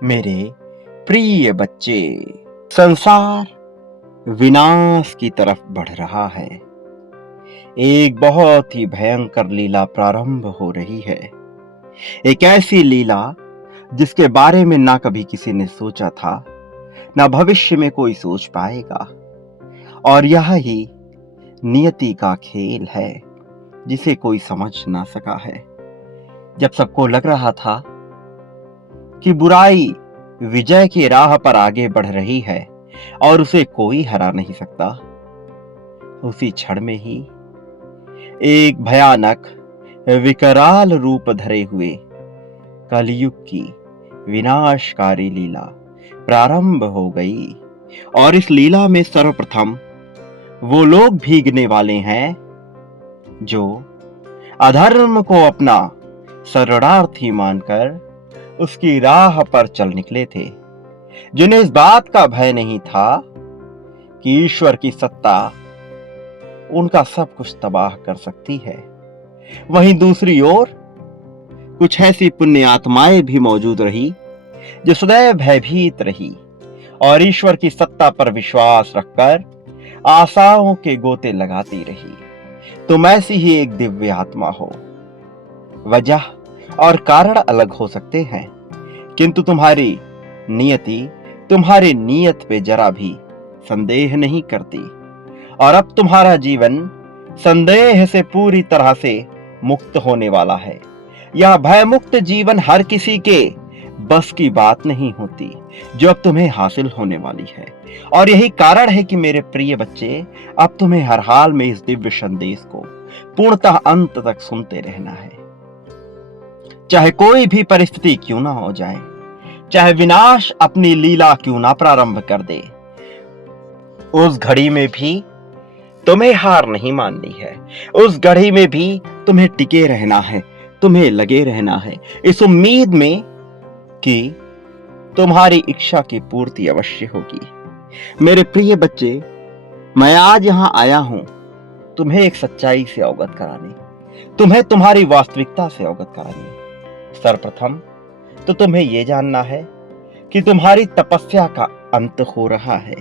मेरे प्रिय बच्चे, संसार विनाश की तरफ बढ़ रहा है। एक बहुत ही भयंकर लीला प्रारंभ हो रही है। एक ऐसी लीला जिसके बारे में ना कभी किसी ने सोचा था, ना भविष्य में कोई सोच पाएगा। और यह ही नियति का खेल है जिसे कोई समझ ना सका है। जब सबको लग रहा था कि बुराई विजय की राह पर आगे बढ़ रही है और उसे कोई हरा नहीं सकता, उसी क्षण में ही एक भयानक विकराल रूप धरे हुए कलयुग की विनाशकारी लीला प्रारंभ हो गई। और इस लीला में सर्वप्रथम वो लोग भीगने वाले हैं जो अधर्म को अपना शरणार्थी मानकर उसकी राह पर चल निकले थे, जिन्हें इस बात का भय नहीं था कि ईश्वर की सत्ता उनका सब कुछ तबाह कर सकती है। वहीं दूसरी ओर कुछ ऐसी पुण्य आत्माएं भी मौजूद रही जो सदैव भयभीत रही और ईश्वर की सत्ता पर विश्वास रखकर आशाओं के गोते लगाती रही। तुम ऐसी ही एक दिव्य आत्मा हो। वजह और कारण अलग हो सकते हैं, किंतु तुम्हारी नियति तुम्हारी नियत पे जरा भी संदेह नहीं करती। और अब तुम्हारा जीवन संदेह से पूरी तरह से मुक्त होने वाला है। यह भयमुक्त जीवन हर किसी के बस की बात नहीं होती जो अब तुम्हें हासिल होने वाली है। और यही कारण है कि मेरे प्रिय बच्चे, अब तुम्हें हर हाल में इस दिव्य संदेश को पूर्णतः अंत तक सुनते रहना है। चाहे कोई भी परिस्थिति क्यों ना हो जाए, चाहे विनाश अपनी लीला क्यों ना प्रारंभ कर दे, उस घड़ी में भी तुम्हें हार नहीं माननी है। उस घड़ी में भी तुम्हें टिके रहना है, तुम्हें लगे रहना है, इस उम्मीद में कि तुम्हारी इच्छा की पूर्ति अवश्य होगी। मेरे प्रिय बच्चे, मैं आज यहां आया हूं तुम्हें एक सच्चाई से अवगत कराने, तुम्हें तुम्हारी वास्तविकता से अवगत कराने। सर्वप्रथम तो तुम्हें यह जानना है कि तुम्हारी तपस्या का अंत हो रहा है।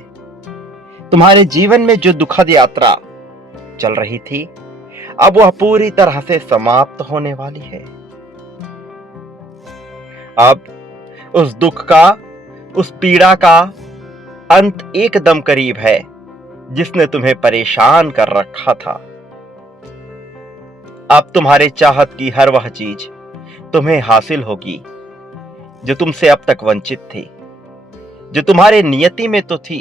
तुम्हारे जीवन में जो दुखद यात्रा चल रही थी, अब वह पूरी तरह से समाप्त होने वाली है। अब उस दुख का, उस पीड़ा का अंत एकदम करीब है जिसने तुम्हें परेशान कर रखा था। अब तुम्हारे चाहत की हर वह चीज तुम्हें हासिल होगी जो तुमसे अब तक वंचित थी, जो तुम्हारे नियति में तो थी,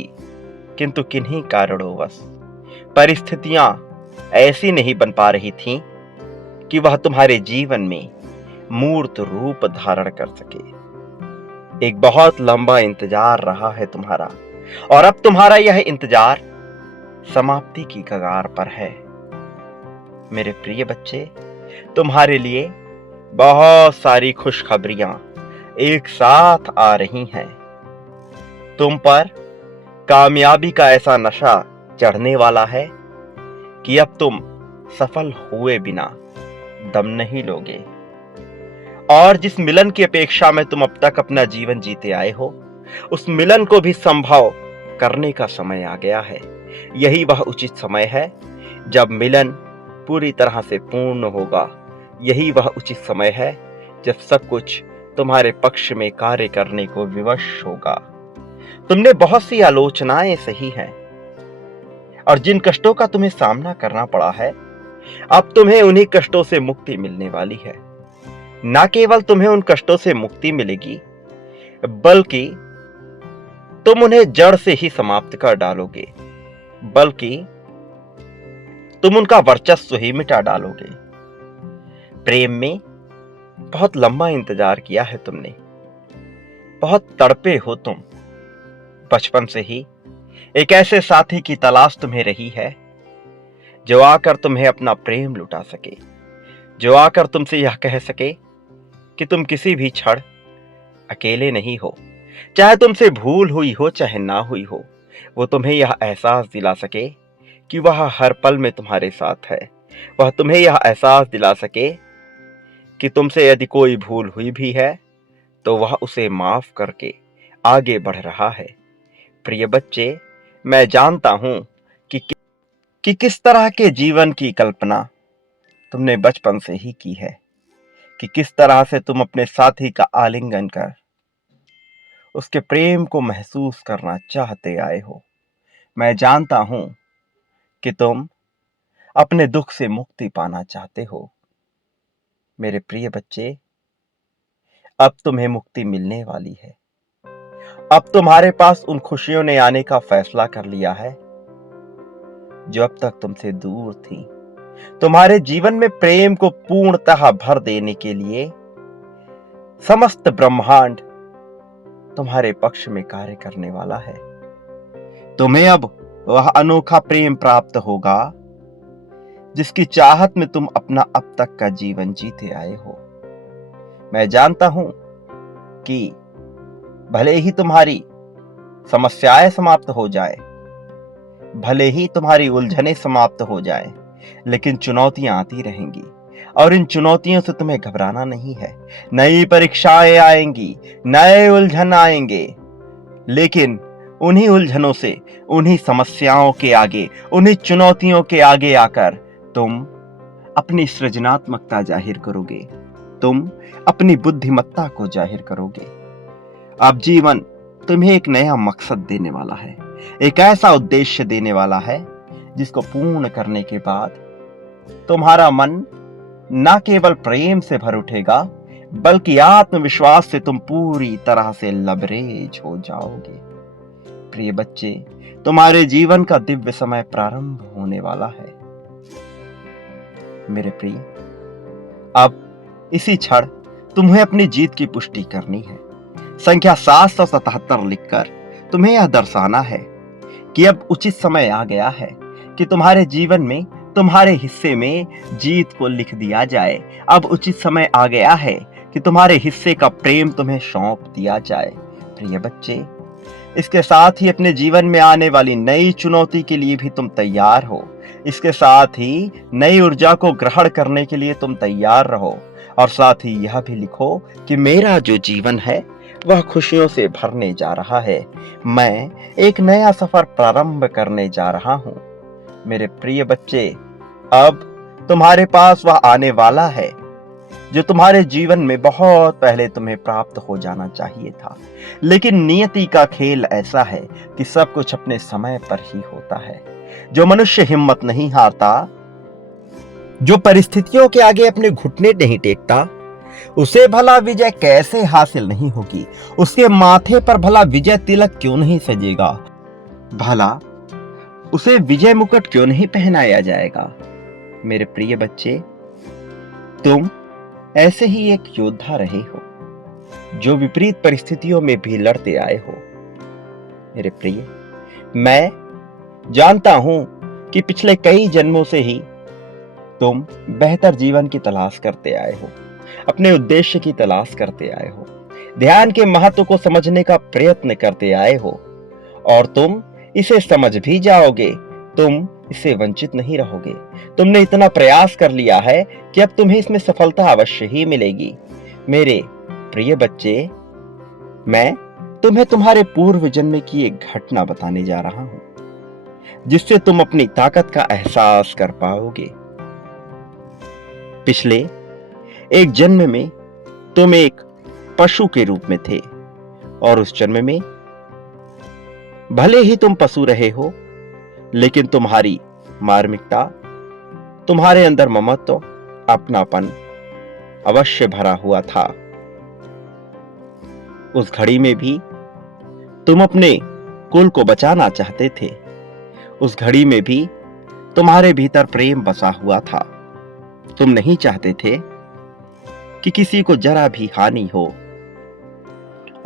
किंतु किन्हीं कारणोंवश परिस्थितियां ऐसी नहीं बन पा रही थीं कि वह तुम्हारे जीवन में मूर्त रूप धारण कर सके। एक बहुत लंबा इंतजार रहा है तुम्हारा, और अब तुम्हारा यह इंतजार समाप्ति की कगार पर है। मेरे प्रिय बच्चे, तुम्हारे लिए बहुत सारी खुशखबरियां एक साथ आ रही हैं। तुम पर कामयाबी का ऐसा नशा चढ़ने वाला है कि अब तुम सफल हुए बिना दम नहीं लोगे। और जिस मिलन की अपेक्षा में तुम अब तक अपना जीवन जीते आए हो, उस मिलन को भी संभव करने का समय आ गया है। यही वह उचित समय है जब मिलन पूरी तरह से पूर्ण होगा। यही वह उचित समय है जब सब कुछ तुम्हारे पक्ष में कार्य करने को विवश होगा। तुमने बहुत सी आलोचनाएं सही हैं, और जिन कष्टों का तुम्हें सामना करना पड़ा है, अब तुम्हें उन्हीं कष्टों से मुक्ति मिलने वाली है। न केवल तुम्हें उन कष्टों से मुक्ति मिलेगी, बल्कि तुम उन्हें जड़ से ही समाप्त कर डालोगे, बल्कि तुम उनका वर्चस्व ही मिटा डालोगे। प्रेम में बहुत लंबा इंतजार किया है तुमने, बहुत तड़पे हो तुम। बचपन से ही एक ऐसे साथी की तलाश तुम्हें रही है जो आकर तुम्हें अपना प्रेम लुटा सके, जो आकर तुमसे यह कह सके कि तुम किसी भी क्षण अकेले नहीं हो। चाहे तुमसे भूल हुई हो, चाहे ना हुई हो, वो तुम्हें यह एहसास दिला सके कि वह हर पल में तुम्हारे साथ है। वह तुम्हें यह एहसास दिला सके कि तुमसे यदि कोई भूल हुई भी है तो वह उसे माफ करके आगे बढ़ रहा है। प्रिय बच्चे, मैं जानता हूं कि किस तरह के जीवन की कल्पना तुमने बचपन से ही की है, कि किस तरह से तुम अपने साथी का आलिंगन कर उसके प्रेम को महसूस करना चाहते आए हो। मैं जानता हूं कि तुम अपने दुख से मुक्ति पाना चाहते हो। मेरे प्रिय बच्चे, अब तुम्हें मुक्ति मिलने वाली है। अब तुम्हारे पास उन खुशियों ने आने का फैसला कर लिया है जो अब तक तुमसे दूर थी। तुम्हारे जीवन में प्रेम को पूर्णतः भर देने के लिए समस्त ब्रह्मांड तुम्हारे पक्ष में कार्य करने वाला है। तुम्हें अब वह अनोखा प्रेम प्राप्त होगा जिसकी चाहत में तुम अपना अब तक का जीवन जीते आए हो। मैं जानता हूं कि भले ही तुम्हारी समस्याएं समाप्त हो जाए, भले ही तुम्हारी उलझनें समाप्त हो जाए, लेकिन चुनौतियां आती रहेंगी और इन चुनौतियों से तुम्हें घबराना नहीं है। नई परीक्षाएं आएंगी, नए उलझन आएंगे, लेकिन उन्हीं उलझनों से, उन्हीं समस्याओं के आगे, उन्हीं चुनौतियों के आगे आकर तुम अपनी सृजनात्मकता जाहिर करोगे, तुम अपनी बुद्धिमत्ता को जाहिर करोगे। अब जीवन तुम्हें एक नया मकसद देने वाला है, एक ऐसा उद्देश्य देने वाला है जिसको पूर्ण करने के बाद तुम्हारा मन न केवल प्रेम से भर उठेगा, बल्कि आत्मविश्वास से तुम पूरी तरह से लबरेज हो जाओगे। प्रिय बच्चे, तुम्हारे जीवन का दिव्य समय प्रारंभ होने वाला है। मेरे प्रिय, अब इसी क्षण तुम्हें अपनी जीत की पुष्टि करनी है। संख्या 777 लिखकर तुम्हें यह दर्शाना है कि अब उचित समय आ गया है कि तुम्हारे जीवन में, तुम्हारे हिस्से में जीत को लिख दिया जाए। अब उचित समय आ गया है कि तुम्हारे हिस्से का प्रेम तुम्हें सौंप दिया जाए। प्रिय बच्चे, इसके साथ ही अपने जीवन में आने वाली नई चुनौती के लिए भी तुम तैयार हो। इसके साथ ही नई ऊर्जा को ग्रहण करने के लिए तुम तैयार रहो, और साथ ही यह भी लिखो कि मेरा जो जीवन है वह खुशियों से भरने जा रहा है। मैं एक नया सफर प्रारंभ करने जा रहा हूं। मेरे प्रिय बच्चे, अब तुम्हारे पास वह आने वाला है जो तुम्हारे जीवन में बहुत पहले तुम्हें प्राप्त हो जाना चाहिए था। लेकिन नियति का खेल ऐसा है कि सब कुछ अपने समय पर ही होता है। जो मनुष्य हिम्मत नहीं हारता, जो परिस्थितियों के आगे अपने घुटने नहीं टेकता, उसे भला विजय कैसे हासिल नहीं होगी? उसके माथे पर भला विजय तिलक क्यों नहीं सजेगा? भला उसे विजय मुकुट क्यों नहीं पहनाया जाएगा? मेरे प्रिय बच्चे, तुम ऐसे ही एक योद्धा रहे हो जो विपरीत परिस्थितियों में भी लड़ते आए हो। मेरे प्रिय, मैं जानता हूं कि पिछले कई जन्मों से ही तुम बेहतर जीवन की तलाश करते आए हो, अपने उद्देश्य की तलाश करते आए हो, ध्यान के महत्व को समझने का प्रयत्न करते आए हो, और तुम इसे समझ भी जाओगे। तुम इससे वंचित नहीं रहोगे। तुमने इतना प्रयास कर लिया है कि अब तुम्हें इसमें सफलता अवश्य ही मिलेगी। मेरे प्रिय बच्चे, मैं तुम्हें तुम्हारे पूर्व जन्म की एक घटना बताने जा रहा हूं जिससे तुम अपनी ताकत का एहसास कर पाओगे। पिछले एक जन्म में तुम एक पशु के रूप में थे, और उस जन्म में भले ही तुम पशु रहे हो, लेकिन तुम्हारी मार्मिकता, तुम्हारे अंदर ममत्व, अपनापन अवश्य भरा हुआ था। उस घड़ी में भी तुम अपने कुल को बचाना चाहते थे। उस घड़ी में भी तुम्हारे भीतर प्रेम बसा हुआ था। तुम नहीं चाहते थे कि किसी को जरा भी हानि हो,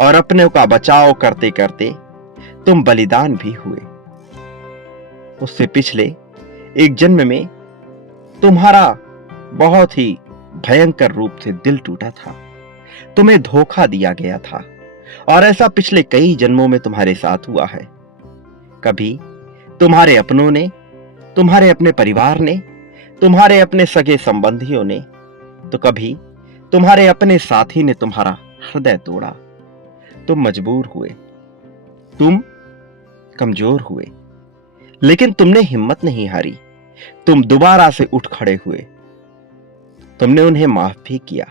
और अपने का बचाव करते करते तुम बलिदान भी हुए। उससे पिछले एक जन्म में तुम्हारा बहुत ही भयंकर रूप से दिल टूटा था, तुम्हें धोखा दिया गया था, और ऐसा पिछले कई जन्मों में तुम्हारे साथ हुआ है। कभी तुम्हारे अपनों ने, तुम्हारे अपने परिवार ने, तुम्हारे अपने सगे संबंधियों ने, तो कभी तुम्हारे अपने साथी ने तुम्हारा हृदय तोड़ा। तुम मजबूर हुए, तुम कमजोर हुए, लेकिन तुमने हिम्मत नहीं हारी। तुम दोबारा से उठ खड़े हुए। तुमने उन्हें माफ भी किया,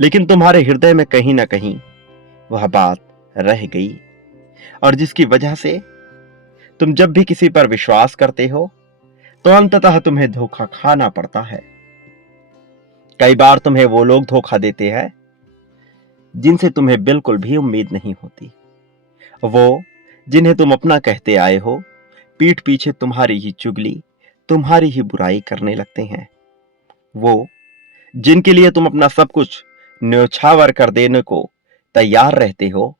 लेकिन तुम्हारे हृदय में कहीं ना कहीं वह बात रह गई, और जिसकी वजह से तुम जब भी किसी पर विश्वास करते हो तो अंततः तुम्हें धोखा खाना पड़ता है। कई बार तुम्हें वो लोग धोखा देते हैं जिनसे तुम्हें बिल्कुल भी उम्मीद नहीं होती। वो जिन्हें तुम अपना कहते आए हो, पीठ पीछे तुम्हारी ही चुगली, तुम्हारी ही बुराई करने लगते हैं। वो जिनके लिए तुम अपना सब कुछ न्यौछावर कर देने को तैयार रहते हो,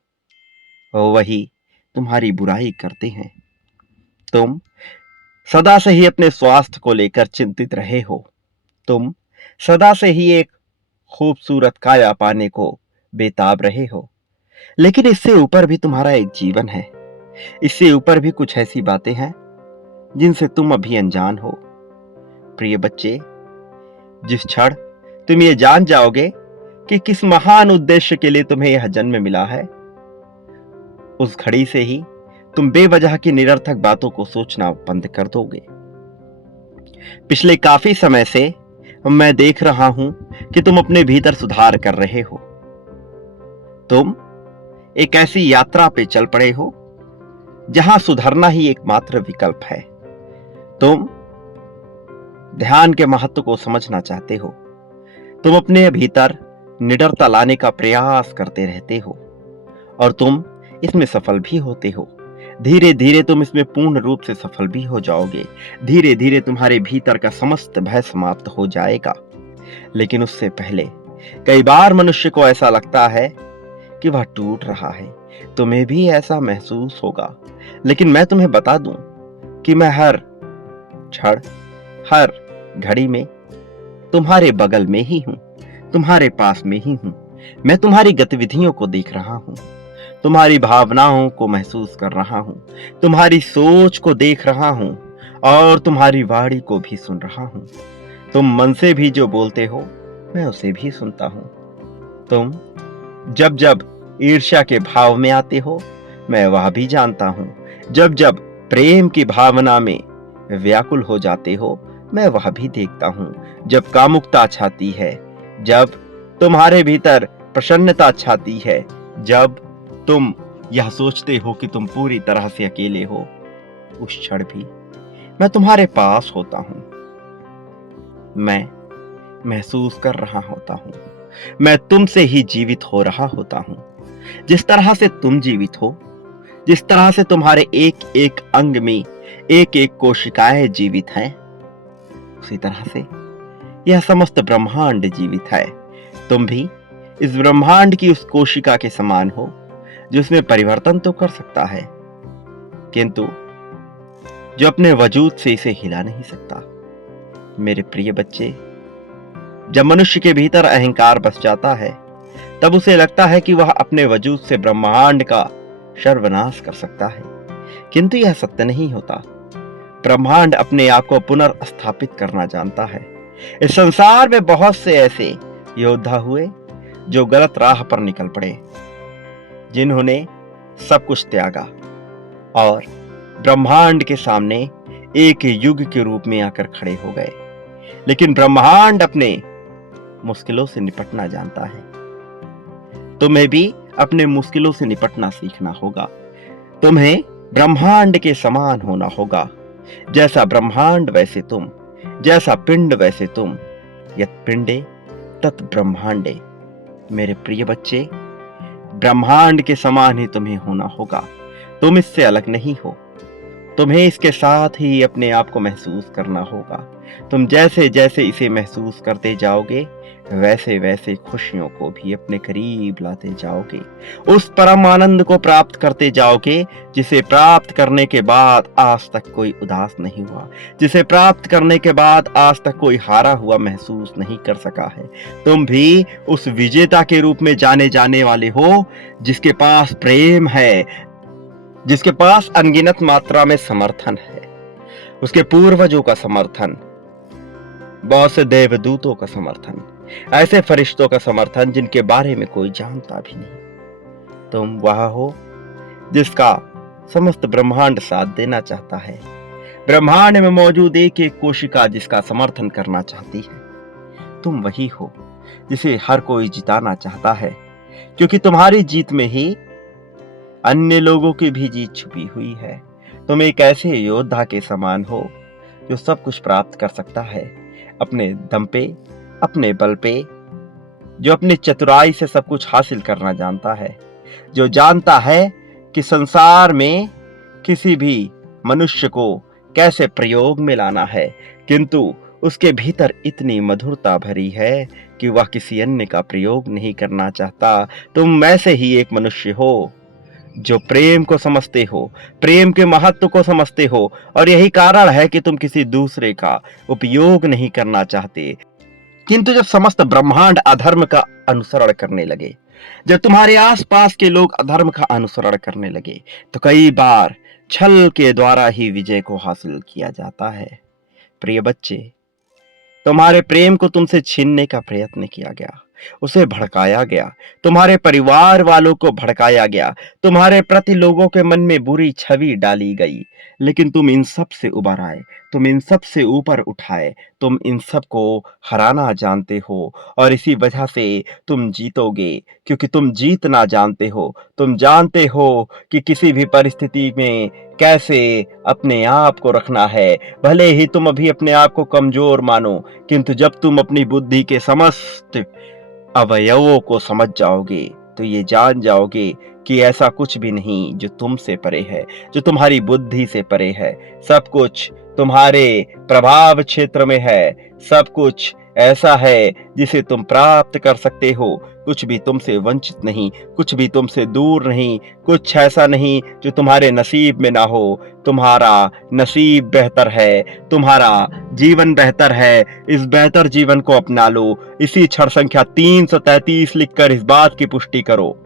वही तुम्हारी बुराई करते हैं। तुम सदा से ही अपने स्वास्थ्य को लेकर चिंतित रहे हो। तुम सदा से ही एक खूबसूरत काया पाने को बेताब रहे हो, लेकिन इससे ऊपर भी तुम्हारा एक जीवन है। इससे ऊपर भी कुछ ऐसी बातें हैं जिनसे तुम अभी अनजान हो। प्रिय बच्चे, जिस क्षण तुम ये जान जाओगे कि किस महान उद्देश्य के लिए तुम्हें यह जन्म मिला है, उस घड़ी से ही तुम बेवजह की निरर्थक बातों को सोचना बंद कर दोगे। पिछले काफी समय से मैं देख रहा हूं कि तुम अपने भीतर सुधार कर रहे हो। तुम एक ऐसी यात्रा पे चल पड़े हो जहां सुधरना ही एकमात्र विकल्प है। तुम ध्यान के महत्व को समझना चाहते हो। तुम अपने भीतर निडरता लाने का प्रयास करते रहते हो, और तुम इसमें सफल भी होते हो। धीरे धीरे तुम इसमें पूर्ण रूप से सफल भी हो जाओगे। धीरे धीरे तुम्हारे भीतर का समस्त भय समाप्त हो जाएगा। लेकिन उससे पहले कई बार मनुष्य को ऐसा लगता है कि वह टूट रहा है। तुम्हें भी ऐसा महसूस होगा, लेकिन मैं तुम्हें बता दूं कि मैं हर क्षण, हर घड़ी में तुम्हारे बगल में ही हूं, तुम्हारे पास में ही हूं। मैं तुम्हारी गतिविधियों को देख रहा हूं, तुम्हारी भावनाओं को महसूस कर रहा हूं, तुम्हारी सोच को देख रहा हूं, और तुम्हारी वाणी को भी सुन रहा हूं। तुम मन से भी जो बोलते हो, मैं उसे भी सुनता हूं। तुम जब जब ईर्ष्या के भाव में आते हो, मैं वह भी जानता हूं। जब जब प्रेम की भावना में व्याकुल हो जाते हो, मैं वह भी देखता हूं। जब कामुकता छाती है, जब तुम्हारे भीतर प्रसन्नता छाती है, जब तुम यह सोचते हो कि तुम पूरी तरह से अकेले हो, उस क्षण भी मैं तुम्हारे पास होता हूं। मैं महसूस कर रहा होता हूं। मैं तुमसे ही जीवित हो रहा होता हूं। जिस तरह से तुम जीवित हो, जिस तरह से तुम्हारे एक एक अंग में एक एक कोशिकाएं जीवित हैं, उसी तरह से यह समस्त ब्रह्मांड जीवित है। तुम भी इस ब्रह्मांड की उस कोशिका के समान हो जो इसमें परिवर्तन तो कर सकता है, किंतु जो अपने वजूद से इसे हिला नहीं सकता। मेरे प्रिय बच्चे, जब मनुष्य के भीतर अहंकार बस जाता है, तब उसे लगता है कि वह अपने वजूद से ब्रह्मांड का सर्वनाश कर सकता है, किंतु यह सत्य नहीं होता। ब्रह्मांड अपने आप को पुनर्स्थापित करना जानता है। इस संसार में बहुत से ऐसे योद्धा हुए जो गलत राह पर निकल पड़े, जिन्होंने सब कुछ त्यागा और ब्रह्मांड के सामने एक युग के रूप में आकर खड़े हो गए। लेकिन ब्रह्मांड अपने मुश्किलों से निपटना जानता है। तुम्हें भी अपने मुश्किलों से निपटना सीखना होगा। तुम्हें ब्रह्मांड के समान होना होगा। जैसा ब्रह्मांड वैसे तुम, जैसा पिंड वैसे तुम, यत् पिंडे तत् ब्रह्मांडे। मेरे प्रिय बच्चे, ब्रह्मांड के समान ही तुम्हें होना होगा। तुम इससे अलग नहीं हो। तुम्हें इसके साथ ही अपने आप को महसूस करना होगा। तुम जैसे जैसे इसे महसूस करते जाओगे, वैसे वैसे खुशियों को भी अपने करीब लाते जाओगे। उस परम आनंद को प्राप्त करते जाओगे जिसे प्राप्त करने के बाद आज तक कोई उदास नहीं हुआ, जिसे प्राप्त करने के बाद आज तक कोई हारा हुआ महसूस नहीं कर सका है। तुम भी उस विजेता के रूप में जाने जाने वाले हो, जिसके पास प्रेम है, जिसके पास अनगिनत मात्रा में समर्थन है, उसके पूर्वजों का समर्थन, बहुत से देवदूतों का समर्थन, ऐसे फरिश्तों का समर्थन जिनके बारे में कोई जानता भी नहीं। तुम वह हो जिसका समस्त ब्रह्मांड साथ देना चाहता है, ब्रह्मांड में मौजूद एक एक कोशिका जिसका समर्थन करना चाहती है। तुम वही हो जिसे हर कोई जिताना चाहता है, क्योंकि तुम्हारी जीत में ही अन्य लोगों की भी जीत छुपी हुई है। तुम एक ऐसे योद्धा के समान हो जो सब कुछ प्राप्त कर सकता है अपने दम पे, अपने बल पे, जो अपनी चतुराई से सब कुछ हासिल करना जानता है, जो जानता है कि संसार में किसी भी मनुष्य को कैसे प्रयोग में लाना है, किंतु उसके भीतर इतनी मधुरता भरी है कि वह किसी अन्य का प्रयोग नहीं करना चाहता। तुम ऐसे ही एक मनुष्य हो जो प्रेम को समझते हो, प्रेम के महत्व को समझते हो, और यही कारण है कि तुम किसी दूसरे का उपयोग नहीं करना चाहते। किंतु जब समस्त ब्रह्मांड अधर्म का अनुसरण करने लगे, जब तुम्हारे आसपास के लोग अधर्म का अनुसरण करने लगे, तो कई बार छल के द्वारा ही विजय को हासिल किया जाता है। प्रिय बच्चे, तुम्हारे प्रेम को तुमसे छीनने का प्रयत्न किया गया, उसे भड़काया गया, तुम्हारे परिवार वालों को भड़काया गया, तुम्हारे प्रति लोगों के मन में बुरी छवि डाली गई, लेकिन तुम इन सब से उबर आए, तुम इन सब से ऊपर उठाए, तुम इन सब को हराना जानते हो, और इसी वजह से तुम जीतोगे, क्योंकि तुम जीतना जानते हो। तुम जानते हो कि किसी भी परिस्थिति में कैसे अपने आप को रखना है। भले ही तुम अभी अपने आप को कमजोर मानो, किंतु जब तुम अपनी बुद्धि के समस्त अवयवों को समझ जाओगे तो ये जान जाओगे कि ऐसा कुछ भी नहीं जो तुमसे परे है, जो तुम्हारी बुद्धि से परे है। सब कुछ तुम्हारे प्रभाव क्षेत्र में है, सब कुछ ऐसा है जिसे तुम प्राप्त कर सकते हो। कुछ भी तुमसे वंचित नहीं, कुछ भी तुमसे दूर नहीं, कुछ ऐसा नहीं जो तुम्हारे नसीब में ना हो। तुम्हारा नसीब बेहतर है, तुम्हारा जीवन बेहतर है। इस बेहतर जीवन को अपना लो। इसी क्षण संख्या 333 लिखकर इस बात की पुष्टि करो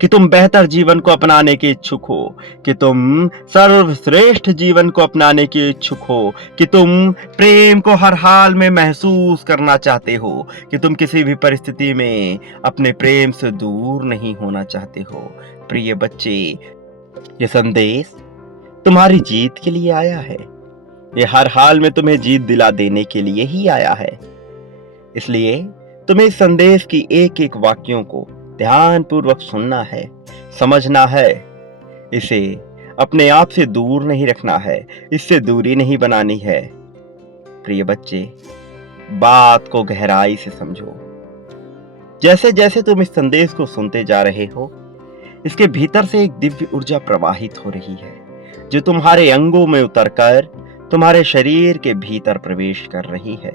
कि तुम बेहतर जीवन को अपनाने के इच्छुक हो, कि तुम सर्वश्रेष्ठ जीवन को अपनाने के इच्छुक हो, कि तुम प्रेम को हर हाल में महसूस करना चाहते हो, कि तुम किसी भी परिस्थिति में अपने प्रेम से दूर नहीं होना चाहते हो। प्रिय बच्चे, ये संदेश तुम्हारी जीत के लिए आया है। ये हर हाल में तुम्हें जीत दिला देने के लिए ही आया है। इसलिए तुम्हें इस संदेश की एक एक वाक्यों को ध्यानपूर्वक सुनना है, समझना है। इसे अपने आप से दूर नहीं रखना है, इससे दूरी नहीं बनानी है। प्रिय बच्चे, बात को गहराई से समझो। जैसे जैसे तुम इस संदेश को सुनते जा रहे हो, इसके भीतर से एक दिव्य ऊर्जा प्रवाहित हो रही है, जो तुम्हारे अंगों में उतरकर तुम्हारे शरीर के भीतर प्रवेश कर रही है।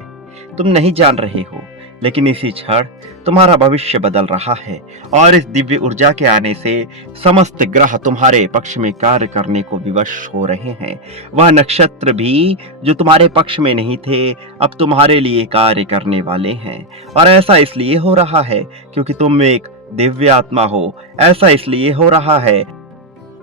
तुम नहीं जान रहे हो, लेकिन इसी क्षण तुम्हारा भविष्य बदल रहा है, और इस दिव्य ऊर्जा के आने से समस्त ग्रह तुम्हारे पक्ष में कार्य करने को विवश हो रहे हैं। वह नक्षत्र भी जो तुम्हारे पक्ष में नहीं थे, अब तुम्हारे लिए कार्य करने वाले हैं। और ऐसा इसलिए हो रहा है क्योंकि तुम एक दिव्य आत्मा हो। ऐसा इसलिए हो रहा है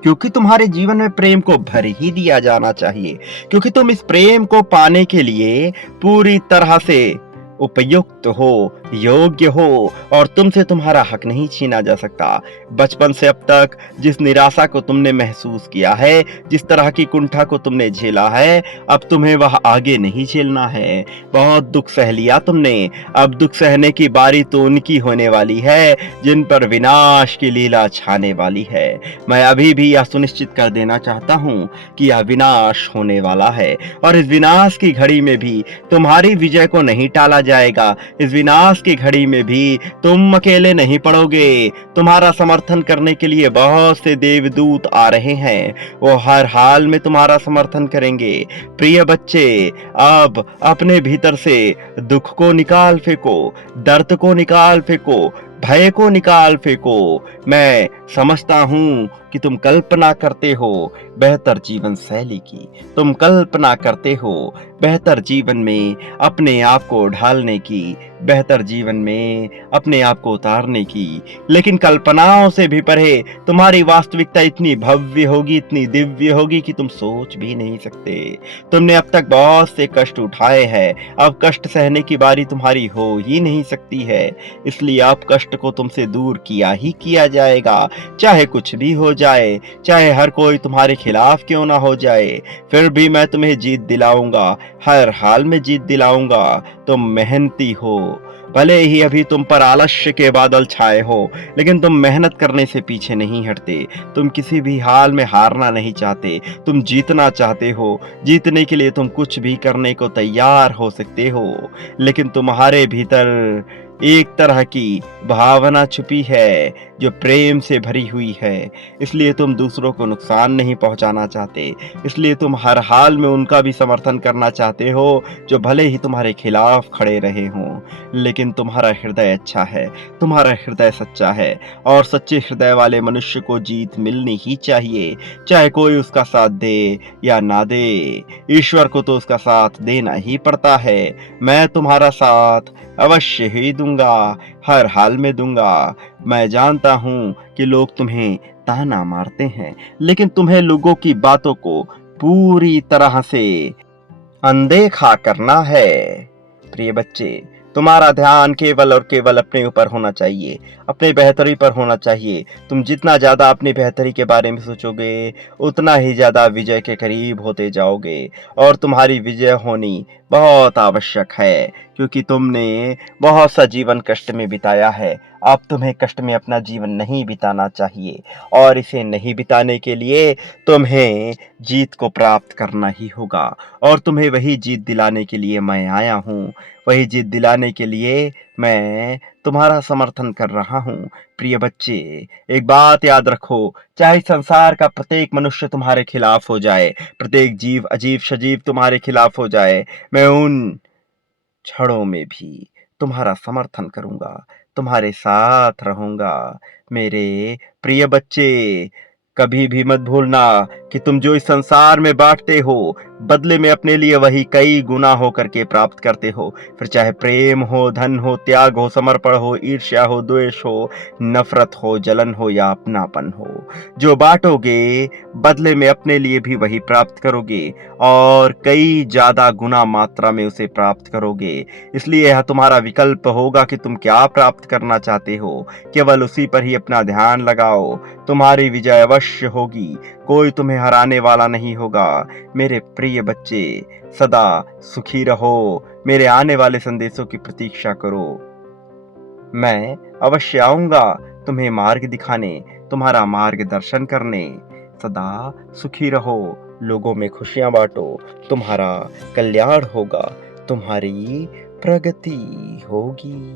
क्योंकि तुम्हारे जीवन में प्रेम को भर ही दिया जाना चाहिए, क्योंकि तुम इस प्रेम को पाने के लिए पूरी तरह से उपयुक्त हो, योग्य हो, और तुमसे तुम्हारा हक नहीं छीना जा सकता। बचपन से अब तक जिस निराशा को तुमने महसूस किया है, जिस तरह की कुंठा को तुमने झेला है, अब तुम्हें वह आगे नहीं झेलना है। बहुत दुख सह लिया तुमने, अब दुख सहने की बारी तो उनकी होने वाली है जिन पर विनाश की लीला छाने वाली है। मैं अभी भी यह सुनिश्चित कर देना चाहता हूँ कि यह विनाश होने वाला है, और इस विनाश की घड़ी में भी तुम्हारी विजय को नहीं टाला जाएगा। इस विनाश की घड़ी में भी तुम अकेले नहीं पड़ोगे। तुम्हारा समर्थन करने के लिए बहुत से देवदूत आ रहे हैं, वो हर हाल में तुम्हारा समर्थन करेंगे। प्रिय बच्चे, अब अपने भीतर से दुख को निकाल फेंको, दर्द को निकाल फेंको, भय को निकाल फेंको। मैं समझता हूं कि तुम कल्पना करते हो बेहतर जीवन शैली की, तुम कल्पना करते हो बेहतर जीवन में अपने आप को ढालने की, बेहतर जीवन में अपने आप को उतारने की। लेकिन कल्पनाओं से भी परे तुम्हारी वास्तविकता इतनी भव्य होगी, इतनी दिव्य होगी कि तुम सोच भी नहीं सकते। तुमने अब तक बहुत से कष्ट उठाए हैं, अब कष्ट सहने की बारी तुम्हारी हो ही नहीं सकती है। इसलिए अब कष्ट को तुमसे दूर किया ही किया जाएगा, चाहे कुछ भी हो जाए, चाहे हर कोई तुम्हारे खिलाफ क्यों ना हो जाए, फिर भी मैं तुम्हें जीत दिलाऊंगा, हर हाल में जीत दिलाऊंगा। तुम मेहनती हो, भले ही अभी तुम पर आलस्य के बादल छाए हो, लेकिन तुम मेहनत करने से पीछे नहीं हटते। तुम किसी भी हाल में हारना नहीं चाहते, तुम जीतना चाहते हो। जीतने के लिए तुम कुछ भी करने को तैयार हो सकते हो, लेकिन तुम्हारे भीतर एक तरह की भावना छुपी है जो प्रेम से भरी हुई है। इसलिए तुम दूसरों को नुकसान नहीं पहुंचाना चाहते, इसलिए तुम हर हाल में उनका भी समर्थन करना चाहते हो जो भले ही तुम्हारे खिलाफ खड़े रहे हों। लेकिन तुम्हारा हृदय अच्छा है, तुम्हारा हृदय सच्चा है, और सच्चे हृदय वाले मनुष्य को जीत मिलनी ही चाहिए, चाहे कोई उसका साथ दे या ना दे। ईश्वर को तो उसका साथ देना ही पड़ता है। मैं तुम्हारा साथ अवश्य ही दूंगा, हर हाल में दूंगा। मैं जानता हूं कि लोग तुम्हें ताना मारते हैं, लेकिन तुम्हें लोगों की बातों को पूरी तरह से अनदेखा करना है। प्रिय बच्चे, तुम्हारा ध्यान केवल और केवल अपने ऊपर होना चाहिए, अपने बेहतरी पर होना चाहिए। तुम जितना ज्यादा अपनी बेहतरी के बारे में सोचोगे, उतना ही ज्यादा विजय के करीब होते जाओगे। और तुम्हारी विजय होनी बहुत आवश्यक है, क्योंकि तुमने बहुत सा जीवन कष्ट में बिताया है। अब तुम्हें कष्ट में अपना जीवन नहीं बिताना चाहिए, और इसे नहीं बिताने के लिए तुम्हें जीत को प्राप्त करना ही होगा। और तुम्हें वही जीत दिलाने के लिए मैं आया हूँ, वही जीत दिलाने के लिए मैं तुम्हारा समर्थन कर रहा हूँ। प्रिय बच्चे, एक बात याद रखो, चाहे संसार का प्रत्येक मनुष्य तुम्हारे खिलाफ हो जाए, प्रत्येक जीव अजीब सजीव तुम्हारे खिलाफ हो जाए, मैं उन क्षणों में भी तुम्हारा समर्थन करूंगा, तुम्हारे साथ रहूंगा। मेरे प्रिय बच्चे, कभी भी मत भूलना कि तुम जो इस संसार में बांटते हो, बदले में अपने लिए वही कई गुना हो करके प्राप्त करते हो। फिर चाहे प्रेम हो, धन हो, त्याग हो, समर्पण हो, ईर्ष्या हो, द्वेष हो, नफरत हो, जलन हो या अपनापन हो, जो बांटोगे बदले में अपने लिए भी वही प्राप्त करोगे, और कई ज्यादा गुना मात्रा में उसे प्राप्त करोगे। इसलिए यह तुम्हारा विकल्प होगा कि तुम क्या प्राप्त करना चाहते हो, केवल उसी पर ही अपना ध्यान लगाओ। तुम्हारी विजय अवश्य होगी, कोई तुम्हें हराने वाला नहीं होगा। मेरे प्रिय बच्चे, सदा सुखी रहो, मेरे आने वाले संदेशों की प्रतीक्षा करो। मैं अवश्य आऊंगा तुम्हें मार्ग दिखाने, तुम्हारा मार्गदर्शन करने। सदा सुखी रहो, लोगों में खुशियां बांटो, तुम्हारा कल्याण होगा, तुम्हारी प्रगति होगी।